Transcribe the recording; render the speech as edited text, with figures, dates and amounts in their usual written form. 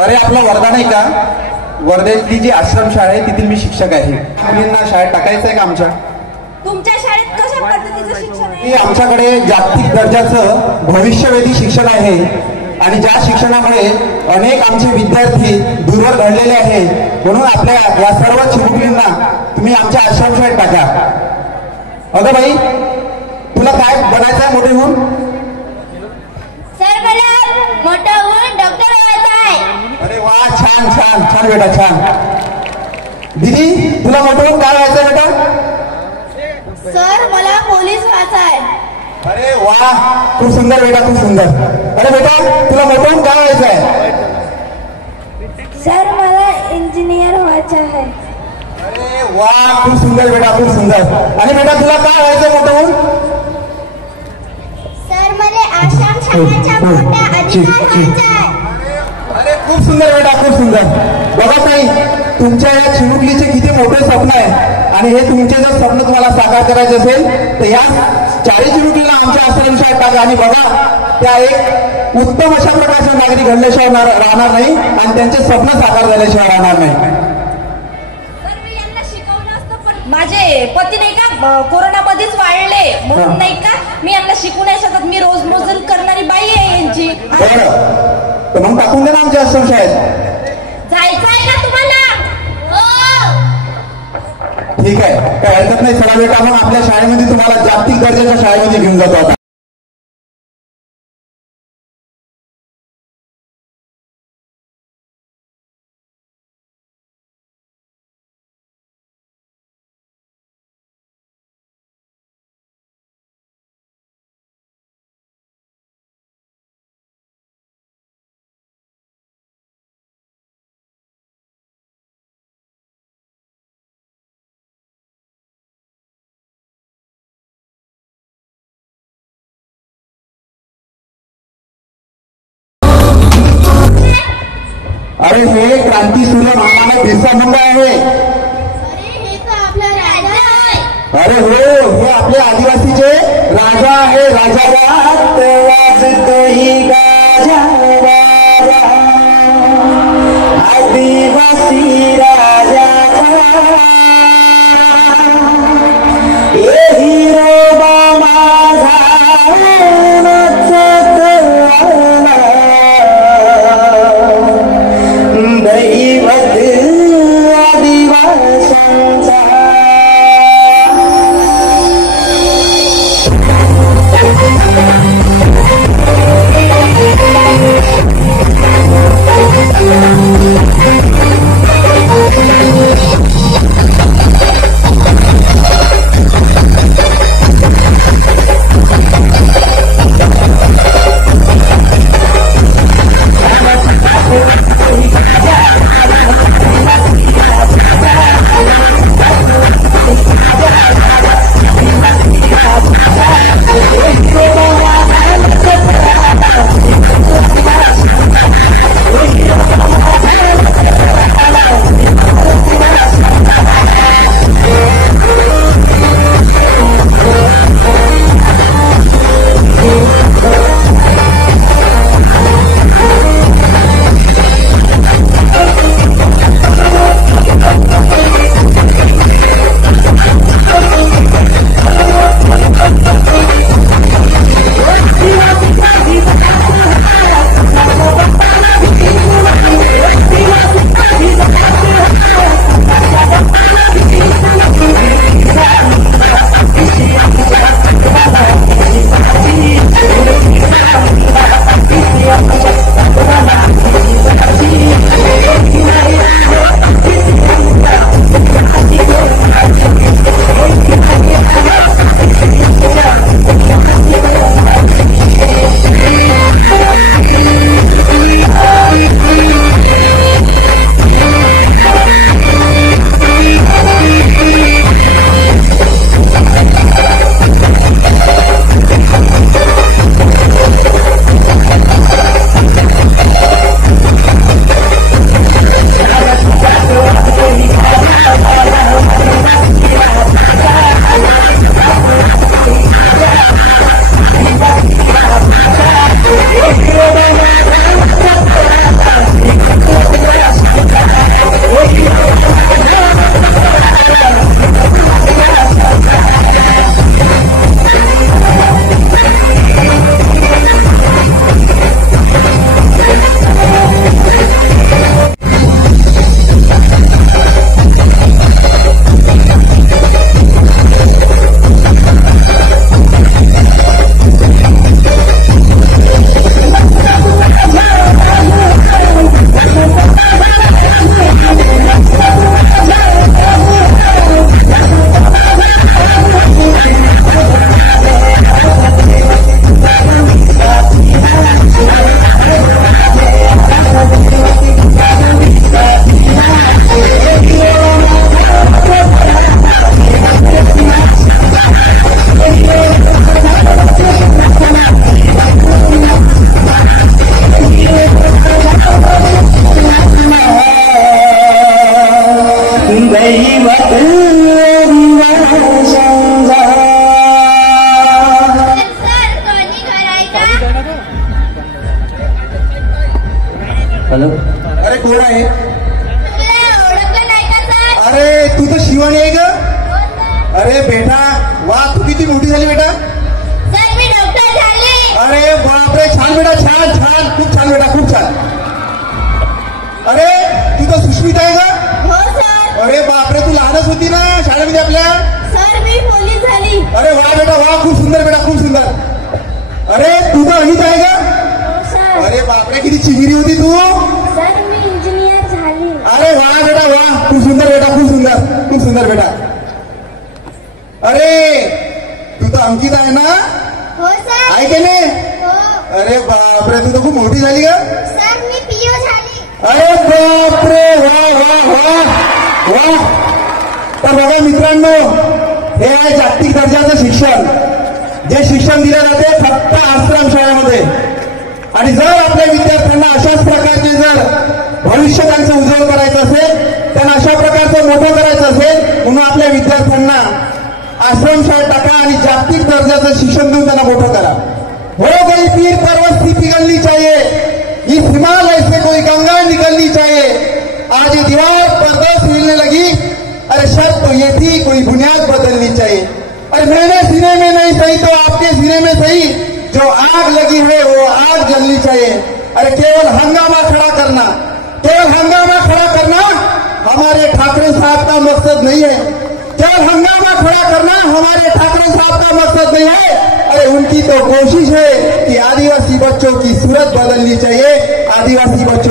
अरे आपला वर्धा नाही का, वर्धेतली जी आश्रमशाळा आहे तिथील मी शिक्षक आहे. मुलींना शाळेत टाकायचं आहे का आमच्या? तुमच्या शाळेत कशा पद्धतीचं शिक्षण आहे? आमच्याकडे जागतिक दर्जाचं भविष्यवेधी शिक्षण आहे आणि ज्या शिक्षणामुळे अनेक आमचे विद्यार्थी दूरवर घडलेले आहे. म्हणून आपल्या या सर्व चिमुकलींना तुम्ही आमच्या आश्रमशाळेत टाका. अगं बाई, तुला काय बनायचं आहे मोठे होऊन? सर मला मोठं होऊन डॉक्टर व्हायचं आहे. अरे वा, छान छान छान बेटा, छान. दीदी, तुला मोठं होऊन काय व्हायचं बेटा? सर मला पोलीस व्हायचं आहे. अरे वा, खूप सुंदर बेटा, खूप सुंदर. अरे बेटा, तुला मोठं होऊन काय व्हायचं आहे? सर मला इंजिनियर व्हायचं आहे. अरे वा, खूप सुंदर बेटा, खूप सुंदर. आणि बेटा तुला काय व्हायचं मोठं होऊन? सर मला आश्रमशाळेच्या मोठ्या अधिकारी व्हायचं आहे. अरे खूप सुंदर बेटा, खूप सुंदर. बघा ताई, तुमच्या या चिमुकलीचे किती मोठे स्वप्न आहे आणि हे तुमचे जर स्वप्न तुम्हाला साकार करायचे असेल तर या चारही चिमुकलीला आमच्या आश्रमशाळेत टाका आणि बघा, त्या एक उत्तम अशा प्रकारचे नागरिक घडल्याशिवाय राहणार नाही आणि त्यांचे स्वप्न साकार झाल्याशिवाय राहणार नाही. मी यांना शिकवलं असतं, पण माझे पती नाही का कोरोनामध्येच वाढले, म्हणून नाही का मी यांना शिकू नाही शकत. मी रोज मजूर करणारी बाई आहे यांची. बरं, तर मग टाकून दे ना आमच्या आश्रमशाळेत. जायचं आहे का तुम्हाला? ठीक आहे, काय हरकत नाही. चला बेटा, मग आपल्या शाळेमध्ये तुम्हाला जागतिक दर्जाच्या शाळेमध्ये घेऊन जातो आता. अरे हे क्रांती सूर्य महाराणा बिरसा मुंडा आहे. अरे हो, हे आपले आदिवासीचे राजा आहे. राजा आदिवासी राजा हिरो माझा दैवत आदिवासांचा. हॅलो. अरे कोण आहे? ओळखलं नाही का सर? अरे तू तर शिवानी आहे ग. अरे बेटा वा, तू किती मोठी झाली बेटा. सर मी डॉक्टर झाले. अरे बापरे, छान बेटा, छान छान, खूप छान बेटा, खूप छान. अरे तू तर सुष्मिता आहे का? हो सर. अरे बापरे, तू लहानच होती ना शाळेमध्ये आपल्या. सर मी पोलीस झाली. अरे वा बेटा वा, खूप सुंदर बेटा, खूप सुंदर. अरे तू तर अनिता आहे का? हो सर. अरे बापरे, किती चिगिरी होती तू. सर मी इंजिनियर झाली. अरे वा बेटा वा, खूप सुंदर बेटा, खूप सुंदर, खूप सुंदर बेटा. अरे तू तर अंकिता आहे ना? हो सर. आहे की नाही? हो. अरे बापरे, तू तर खूप मोठी झाली का? सर मी पीओ झाली. अरे बापरे, वा वा वा वा. तर बघा मित्रांनो, हे आहे जागतिक दर्जाचं शिक्षण. जे शिक्षण दिलं जाते फक्त आश्रमशाळेमध्ये. आणि जर आपल्या विद्यार्थ्यांना अशाच प्रकारचे जर भविष्य त्यांचं उज्ज्वल करायचं असेल, त्यांना अशा प्रकारचं मोठं करायचं असेल, म्हणून आपल्या विद्यार्थ्यांना आश्रमशाळेत टाका आणि जागतिक दर्जाचं शिक्षण देऊन त्यांना मोठं करा. हो गई पीर पर्वत सी पिघलनी चाहिए, इस हिमालय से कोई गंगा निकलनी चाहिए. आज ये दीवार पर्दों से हिलने लगी, अरे शर्त तो ये थी कोई बुनियाद बदलनी चाहिए. अरे मेरे सीने में नहीं सही तो आपके सीने में सही, जो आग लगी है वो आग जलनी चाहिए. अरे केवल हंगामा खड़ा करना, केवल हंगामा खड़ा करना हमारे ठाकरे साहब का मकसद नहीं है. केवल हंगामा खड़ा करना हमारे ठाकरे साहब का मकसद नहीं है. अरे उनकी तो कोशिश है कि आदिवासी बच्चों की सूरत बदलनी चाहिए, आदिवासी बच्चों